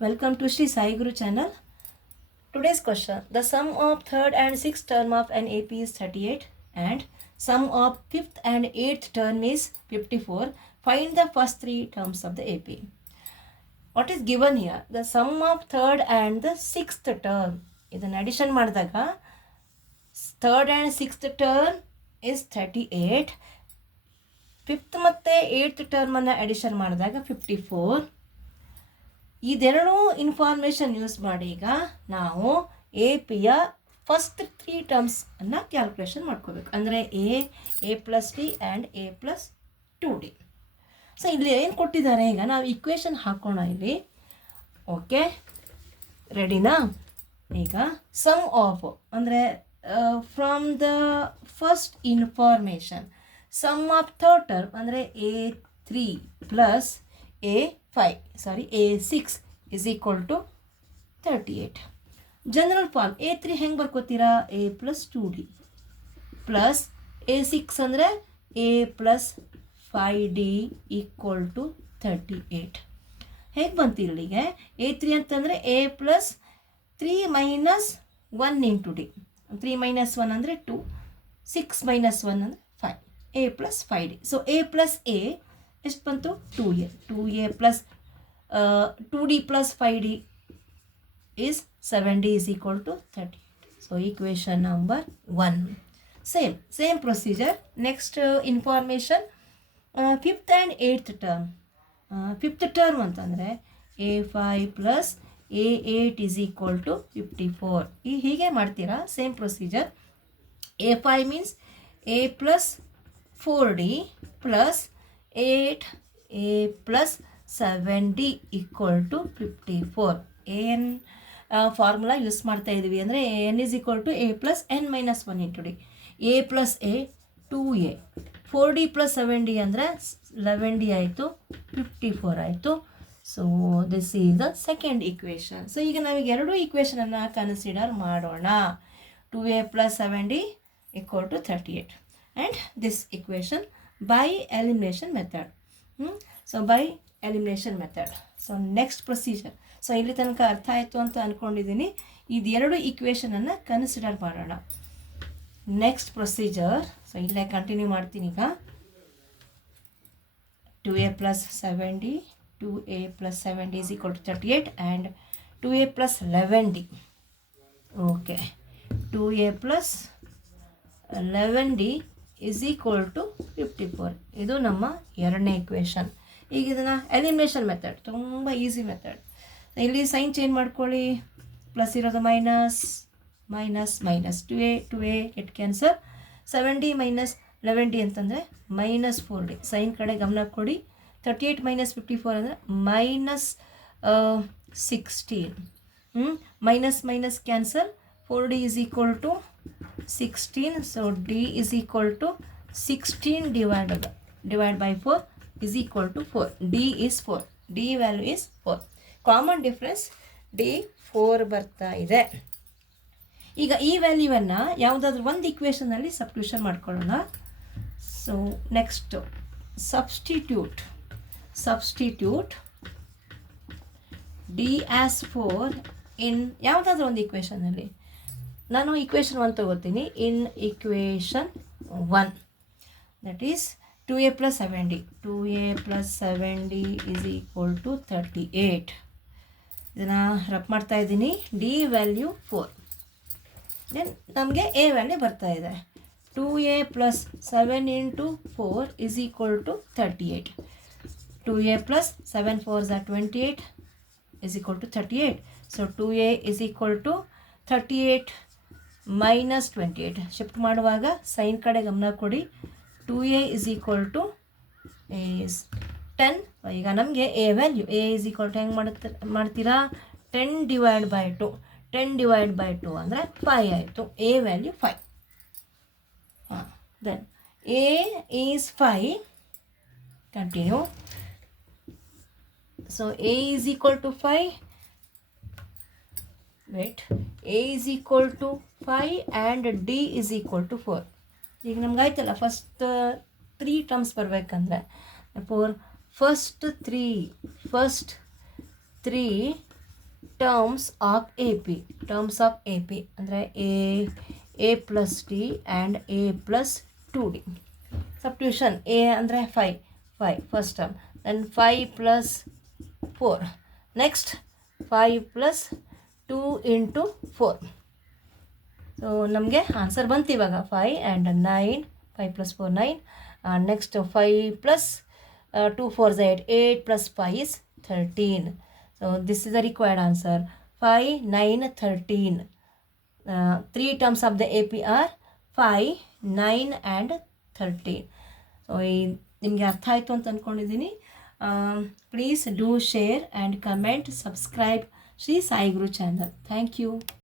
Welcome to Shri Sai Guru channel. Today's question: the sum of third and sixth term of an AP is 38 and sum of fifth and eighth term is 54. Find the first three terms of the AP. What is given here? The sum of third and the sixth term. ಇದನ್ನು addition ಮಾಡಿದಾಗ third and sixth term is 38. Fifth ಮತ್ತು eighth ಟರ್ಮನ್ನು addition ಮಾಡಿದಾಗ 54. ಇದೆರಡೂ information use ಮಾಡಿ ಈಗ ನಾವು A ಪಿಯ first three ಟರ್ಮ್ಸನ್ನು calculation ಮಾಡ್ಕೋಬೇಕು. ಅಂದರೆ A plus D and A plus 2D. So ಇಲ್ಲಿ ಏನು ಕೊಟ್ಟಿದ್ದಾರೆ, ಈಗ ನಾವು ಇಕ್ವೇಷನ್ ಹಾಕೋಣ ಇಲ್ಲಿ. ಓಕೆ, ರೆಡಿನಾ? ಈಗ ಸಮ್ ಆಫ್ ಅಂದರೆ from the first information sum of third term ಅಂದರೆ A3 plus A6 is equal to 38. General form A3 ಹೆಂಗೆ ಬರ್ಕೋತೀರಾ? A plus 2D plus A6 ಅಂದರೆ A plus 5D equal to 38. ಹೇಗೆ ಬಂತು ಇಲ್ಲಿಗೆ? A3 ಅಂತಂದರೆ A plus 3 minus 1 into D. 3 minus 1 ಅಂದರೆ 2, 6 minus 1 ಅಂದರೆ 5. A plus 5D. So A plus A ಎಷ್ಟು ಬಂತು? 2A plus 2D plus 5D is 7D is equal to 38. So equation number 1. Same procedure. Next information, fifth and eighth term. Fifth term ಅಂತಂದರೆ A5 plus A8 is equal to 54. ಹೀಗೆ ಮಾಡ್ತೀರಾ? Same procedure. A5 means A plus 4D plus 8A plus 7D equal to 54. ಏನು formula use ಮಾಡ್ತಾ ಇದ್ದೀವಿ ಅಂದರೆ N is equal to A plus N minus 1 into D. A plus A 2A, 4D plus 7D ಅಂದರೆ 11D ಆಯಿತು, 54 ಆಯಿತು. So this is the second equation. So ಈಗ ನಾವೀಗ ಎರಡು ಇಕ್ವೇಷನನ್ನು ಕನ್ಸಿಡರ್ ಮಾಡೋಣ. 2A plus 7D equal to 38 and this equation by elimination method. So by elimination method. So next procedure. So ಇಲ್ಲಿ ತನಕ ಅರ್ಥ ಆಯಿತು ಅಂತ ಅಂದ್ಕೊಂಡಿದ್ದೀನಿ. ಇದೆರಡು ಇಕ್ವೇಷನನ್ನು ಕನ್ಸಿಡರ್ ಮಾಡೋಣ. Next procedure. ಸೊ ಇಲ್ಲೇ ಕಂಟಿನ್ಯೂ ಮಾಡ್ತೀನಿ ಈಗ. 2A plus 7D, 2A plus 7D is equal to 38 and 2A plus 11D. Okay, 2A plus 11D is equal to 54. ಇದು ನಮ್ಮ ಎರಡನೇ ಇಕ್ವೇಷನ್. ಈಗ ಇದನ್ನು ಎಲಿಮಿನೇಷನ್ ಮೆಥಡ್, ತುಂಬ ಈಸಿ ಮೆಥಡ್. ಇಲ್ಲಿ ಸೈನ್ ಚೇಂಜ್ ಮಾಡ್ಕೊಳ್ಳಿ. ಪ್ಲಸ್ ಇರೋದು minus minus minus 2A get cancer. 7D minus 11D ಅಂತಂದರೆ ಮೈನಸ್ 4D. ಸೈನ್ ಕಡೆ ಗಮನ ಕೊಡಿ. 38 ಮೈನಸ್ 54 ಅಂದರೆ minus 16. Minus minus cancer. 4D is equal to 16. So D is equal to 16 divided by 4 is equal to 4. D is 4. D value is 4. Common difference D 4 ಬರ್ತಾ ಇದೆ. ಈಗ ಈ ವ್ಯಾಲ್ಯೂವನ್ನು ಯಾವುದಾದ್ರೂ ಒಂದು ಇಕ್ವೇಷನಲ್ಲಿ ಸಬ್ಸ್ಟಿಟ್ಯೂಷನ್ ಮಾಡ್ಕೊಳ್ಳೋಣ. So next substitute D as 4 ಇನ್ ಯಾವುದಾದ್ರೂ ಒಂದು ಇಕ್ವೇಷನಲ್ಲಿ. ನಾನು ಇಕ್ವೇಷನ್ 1 ತಗೋತೀನಿ. ಇನ್ equation 1 that is 2A plus 7D. 2A plus 7D is equal to 38. ಇದನ್ನು ರಬ್ ಮಾಡ್ತಾ ಇದ್ದೀನಿ. D value 4. ದೆನ್ ನಮಗೆ A ವ್ಯಾಲ್ಯೂ ಬರ್ತಾ ಇದೆ. 2A plus 7 into 4 is equal to 38. 2A plus 7 4s are 28 is equal to 38. So 2A is equal to 38 minus 28. Shift ಮಾಡುವಾಗ sign ಕಡೆ ಗಮನ ಕೊಡಿ. 2A is equal to is 10. ಈಗ ನಮಗೆ A value is equal to ಹೆಂಗೆ ಮಾಡ್ತೀರಾ? 10 divide by 2. 10 divide by 2 ಅಂದರೆ 5 ಆಯಿತು. A value 5. Then A is 5. Continue. So A is equal to 5. Wait. A is equal to 5 and D is equal to 4. ಈಗ ನಮ್ಗೆ ಆಯ್ತಲ್ಲ first 3 terms ಬರಬೇಕಂದ್ರೆ. First 3 terms of A P ಅಂದರೆ A plus D and A plus 2d. Substitution A ಅಂದರೆ 5 first term, then 5 plus 4, next 5 plus 2 into 4. So ನಮಗೆ answer ಬಂತು ಇವಾಗ 5 and 9, 5 plus 4 9, next 5 plus 2 4 is 8, 8 plus 5 is 13. So this is the required answer, 5 9 13. 3 terms of the AP are 5 9 and 13. So ನಿಮಗೆ ಅರ್ಥ ಆಯಿತು ಅಂತ ಅಂದ್ಕೊಂಡಿದ್ದೀನಿ. Please do share and comment, subscribe Shri Sai Guru channel. Thank you.